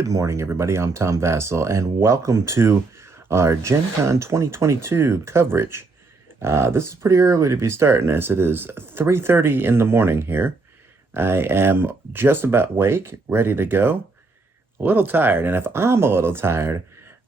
Good morning, everybody. I'm Tom Vassell, and welcome to our Gen Con 2022 coverage. This is pretty early to be starting this. It is 3:30 in the morning here. I am just about awake, ready to go. A little tired, and if I'm a little tired,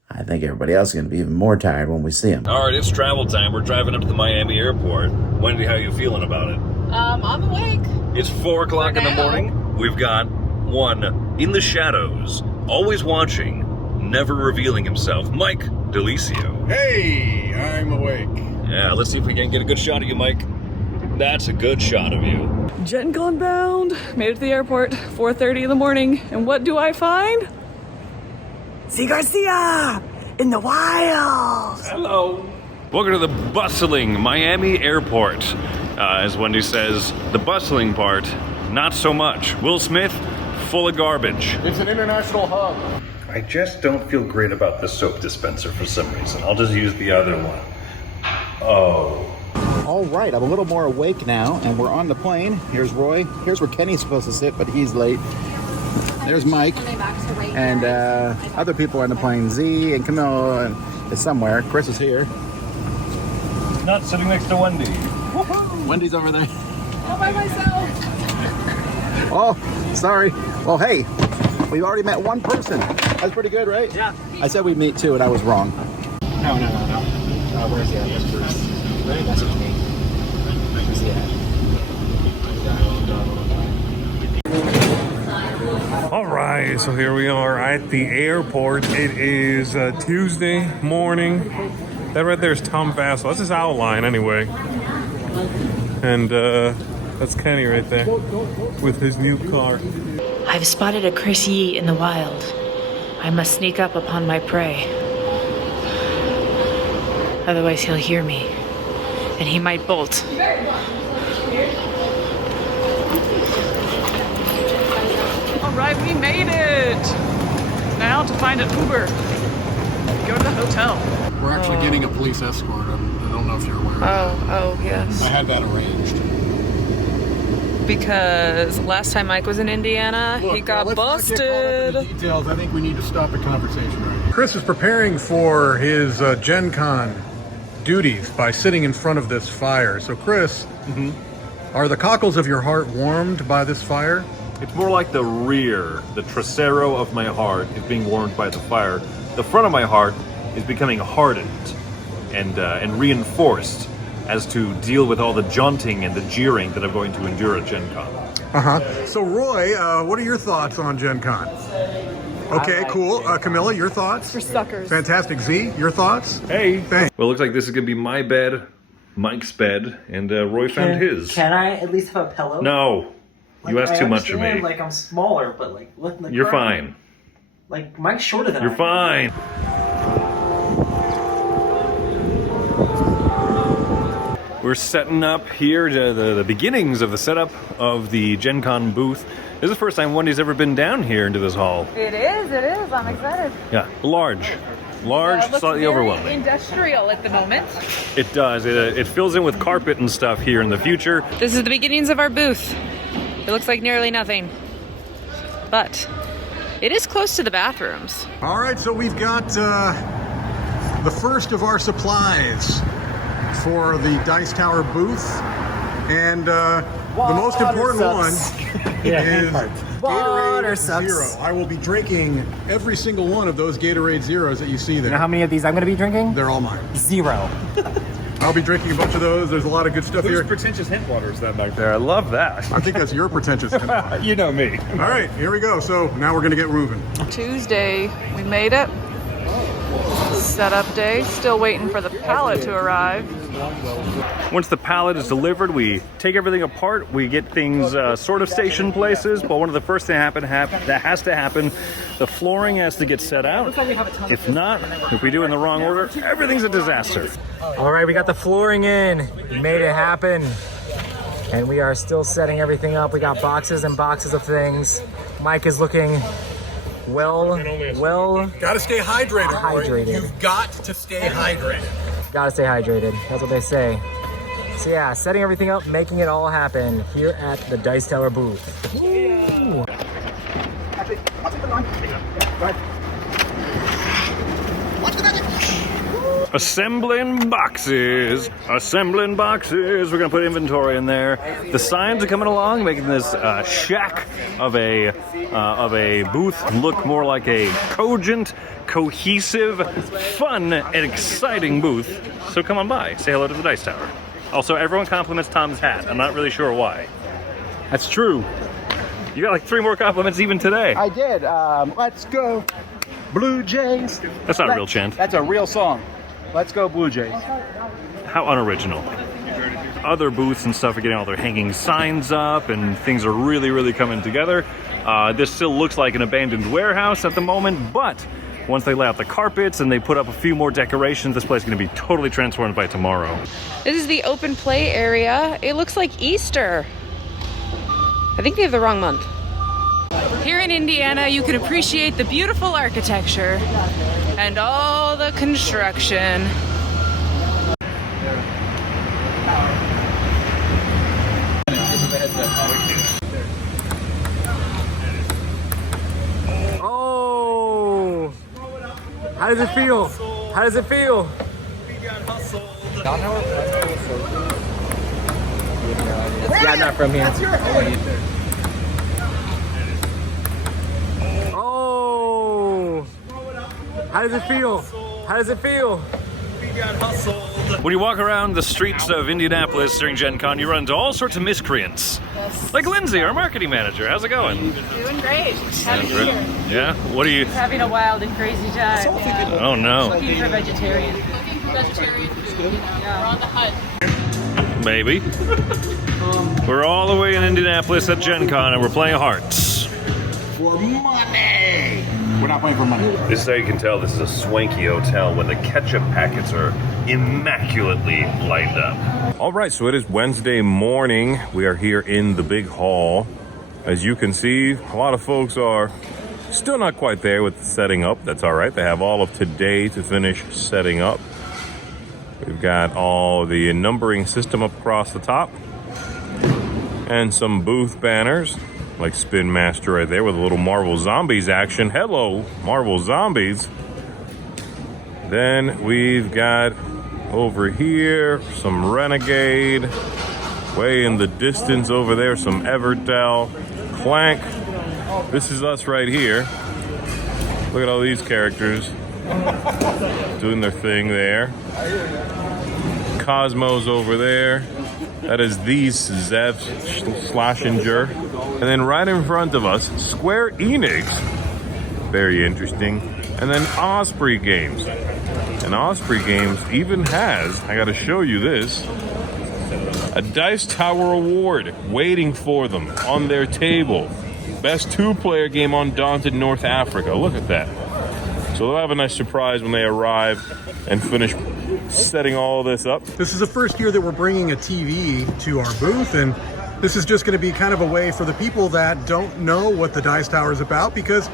I think everybody else is going to be even more tired when we see them. All right, it's travel time. We're driving up to the Miami airport. Wendy, how are you feeling about it? I'm awake. It's 4 o'clock in the morning. We've got one in the shadows, always watching, never revealing himself, Mike Delisio. Hey, I'm awake. Yeah, let's see if we can get a good shot of you, Mike. That's a good shot of you. Gen Con bound. Made it to the airport, 4:30 in the morning. And what do I find? See Garcia in the wild. Hello. Welcome to the bustling Miami airport. As Wendy says, the bustling part, not so much. Will Smith, full of garbage. It's an international hub. I just don't feel great about the soap dispenser for some reason. I'll just use the other one. Oh. All right, I'm a little more awake now, and we're on the plane. Here's Roy. Here's where Kenny's supposed to sit, but he's late. There's Mike, and other people on the plane. Z and Camille is somewhere. Chris is here. Not sitting next to Wendy. Wendy's over there. All by myself. Oh, sorry. Well, hey, we've already met one person. That's pretty good, right? Yeah. I said we'd meet two, and I was wrong. No. Where's he at? That's Bruce. That's what you mean. Where's he at? All right, so here we are at the airport. It is Tuesday morning. That right there is Tom Vassell. That's his outline anyway. And that's Kenny right there with his new car. I've spotted a Chris Yee in the wild. I must sneak up upon my prey. Otherwise he'll hear me, and he might bolt. All right, we made it. Now to find an Uber. Go to the hotel. We're actually getting a police escort. I don't know if you're aware. Oh, yes. I had that arranged. Because last time Mike was in Indiana, he got let's busted. Not get caught up in the details. I think we need to stop the conversation right here. Chris is preparing for his Gen Con duties by sitting in front of this fire. So Chris, are the cockles of your heart warmed by this fire? It's more like the rear, the trasero of my heart is being warmed by the fire. The front of my heart is becoming hardened and reinforced as to deal with all the jaunting and the jeering that I'm going to endure at Gen Con. So Roy, what are your thoughts on Gen Con? Okay, cool. Camilla, your thoughts? For suckers. Fantastic. Z, your thoughts? Hey. Thanks. Well, it looks like this is going to be my bed, Mike's bed, and Roy found his. Can I at least have a pillow? No. You Like, asked too much of me. Like I'm smaller, but like look. Like, You're fine. Like Mike's shorter than I You're am. fine. We're setting up here to the beginnings of the setup of the Gen Con booth. This is the first time Wendy's ever been down here into this hall. It is. I'm excited. Yeah, large, Looks slightly very overwhelming. industrial at the moment. It does. It fills in with carpet and stuff here in the future. This is the beginnings of our booth. It looks like nearly nothing. But it is close to the bathrooms. All right, so we've got the first of our supplies for the Dice Tower booth, and the most important one is Water Gatorade sucks. Zero. I will be drinking every single one of those Gatorade Zeros that you see there. You know how many of these I'm gonna be drinking? They're all mine. 0. I'll be drinking a bunch of those. There's a lot of good stuff here. Pretentious hint water is that back there? I love that. I think that's your pretentious. All You know me. right, here we go. So now we're gonna get moving. Tuesday, we made it. Setup day. Still waiting for the pallet to arrive. Once the pallet is delivered, we take everything apart. We get things sort of station places, but one of the first things that has to happen, the flooring has to get set out. If not, if we do it in the wrong order, everything's a disaster. All right, we got the flooring in. We made it happen. And we are still setting everything up. We got boxes and boxes of things. Mike is looking well. Gotta stay hydrated. Hydrated. You've got to stay hydrated. Gotta stay hydrated. That's what they say. So yeah, setting everything up, making it all happen here at the Dice Tower booth. Woo. Assembling boxes. Assembling boxes. We're gonna put inventory in there. The signs are coming along, making this shack of a booth look more like a cogent, cohesive, fun, and exciting booth. So come on by, say hello to the Dice Tower. Also, everyone compliments Tom's hat. I'm not really sure why. That's true. You got like 3 more compliments even today. I did. Let's go, Blue Jays. That's not a real chant. That's a real song. Let's go, Blue Jays. How unoriginal. Other booths and stuff are getting all their hanging signs up, and things are really, really coming together. This still looks like an abandoned warehouse at the moment, but once they lay out the carpets and they put up a few more decorations, this place is going to be totally transformed by tomorrow. This is the open play area. It looks like Easter. I think they have the wrong month. Here in Indiana, you can appreciate the beautiful architecture and all the construction. Oh! How does it feel? How does it feel? Yeah, not from here. Oh! How does it feel? How does it feel? When you walk around the streets of Indianapolis during Gen Con, you run into all sorts of miscreants. Like Lindsay, our marketing manager. How's it going? Doing great. Happy New Year. Yeah? What are you... Having a wild and crazy time. Oh, no. Looking for vegetarian. Vegetarian. Yeah. We're on the hunt. Maybe. We're all the way in Indianapolis at Gen Con, and we're playing Hearts. For money. We're not playing for money. This is how you can tell this is a swanky hotel when the ketchup packets are immaculately lined up. All right, so it is Wednesday morning. We are here in the big hall. As you can see, a lot of folks are still not quite there with the setting up. That's all right. They have all of today to finish setting up. We've got all the numbering system up across the top and some booth banners like Spin Master right there with a little Marvel Zombies action. Hello, Marvel Zombies. Then we've got over here some Renegade. Way in the distance over there, some Everdell. Clank. This is us right here. Look at all these characters doing their thing there. Cosmos over there. That is these Zev Schlesinger. And then right in front of us, Square Enix. Very interesting. And then Osprey Games. And Osprey Games even has, I gotta show you this, a Dice Tower Award waiting for them on their table. Best 2-player game on Daunted North Africa. Look at that. So they'll have a nice surprise when they arrive and finish setting all this up. This is the first year that we're bringing a TV to our booth, and this is just going to be kind of a way for the people that don't know what the Dice Tower is about, because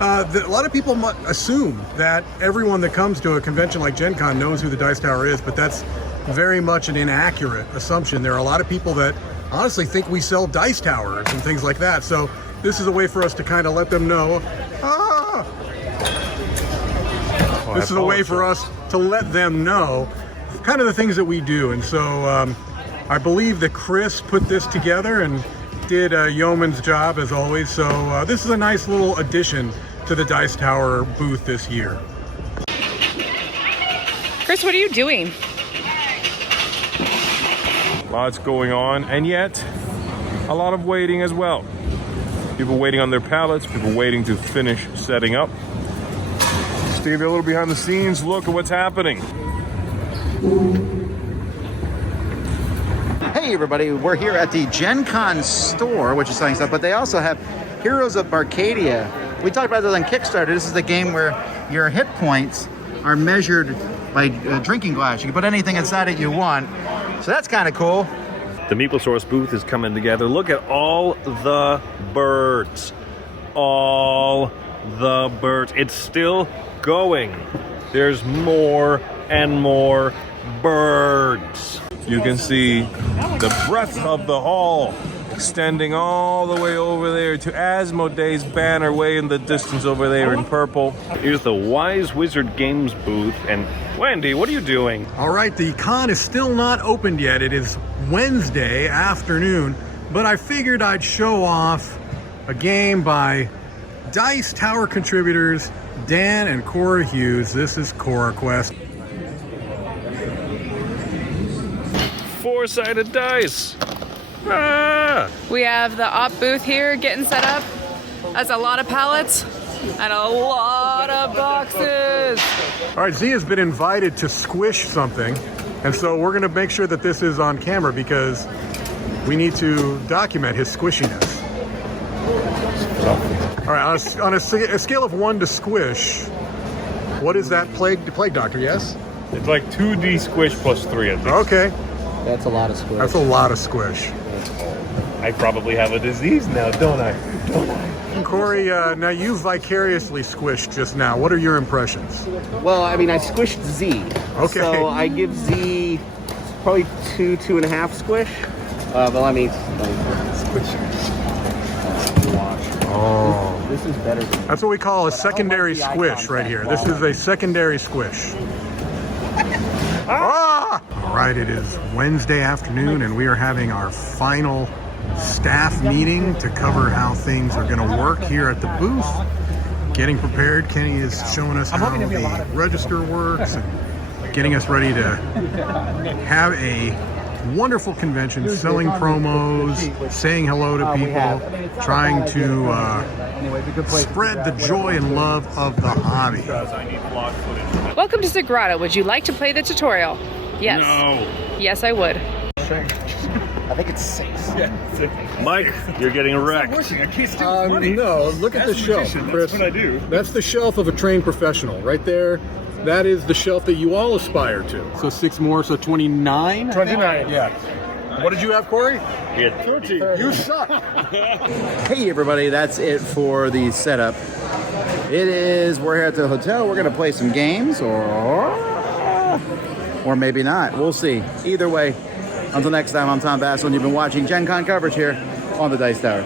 a lot of people assume that everyone that comes to a convention like Gen Con knows who the Dice Tower is, but that's very much an inaccurate assumption. There are a lot of people that honestly think we sell dice towers and things like that, so this is a way for us to kind of let them know. This is a way for us to let them know kind of the things that we do. And so I believe that Chris put this together and did a yeoman's job as always. So this is a nice little addition to the Dice Tower booth this year. Chris, what are you doing? Lots going on, and yet a lot of waiting as well. People waiting on their pallets, people waiting to finish setting up. Steve, a little behind the scenes look at what's happening. Hey everybody, we're here at the Gen Con store, which is selling stuff, but they also have Heroes of Arcadia. We talked about this on Kickstarter. This is the game where your hit points are measured by a drinking glass. You can put anything inside it you want. So that's kind of cool. The Meeple Source booth is coming together. Look at all the birds. All the birds. It's still going. There's more and more birds. You can see the breadth of the hall extending all the way over there to Asmodee's banner way in the distance over there in purple. Here's the Wise Wizard Games booth. And Wendy, what are you doing? All right, the con is still not opened yet. It is Wednesday afternoon, but I figured I'd show off a game by Dice Tower contributors Dan and Cora Hughes. This is Cora Quest. Four-sided dice. Ah! We have the op booth here getting set up. That's a lot of pallets and a lot of boxes. All right, Z has been invited to squish something, and so we're going to make sure that this is on camera because we need to document his squishiness. All right, on a scale of 1 to squish, what is that plague doctor, yes? It's like 2D squish plus 3, I think. Okay. That's a lot of squish. That's a lot of squish. I probably have a disease now, don't I? Corey, now you vicariously squished just now. What are your impressions? Well, I mean, I squished Z. Okay. So I give Z probably 2.5 squish. But let me squish. Oh. This is better than That's what we call a secondary squish right here. This is a secondary squish. Ah! All right, it is Wednesday afternoon, and we are having our final staff meeting to cover how things are going to work here at the booth. Getting prepared. Kenny is showing us how the register works and getting us ready to have a wonderful convention, selling promos, saying hello to people, trying to spread the joy and love of the hobby. Welcome to Sagrada. Would you like to play the tutorial? Yes. No. Yes, I would. I think it's 6. Mike, you're getting wrecked. No, look at the shelf, Chris. That's what I do. That's the shelf of a trained professional. Right there, that is the shelf that you all aspire to. So 6 more, so 29? 29. Yeah. What did you have, Corey? Yeah. 30. You suck. Hey everybody, that's it for the setup. We're here at the hotel. We're gonna play some games, or maybe not. We'll see. Either way, until next time, I'm Tom Vassell, and you've been watching Gen Con coverage here on the Dice Tower.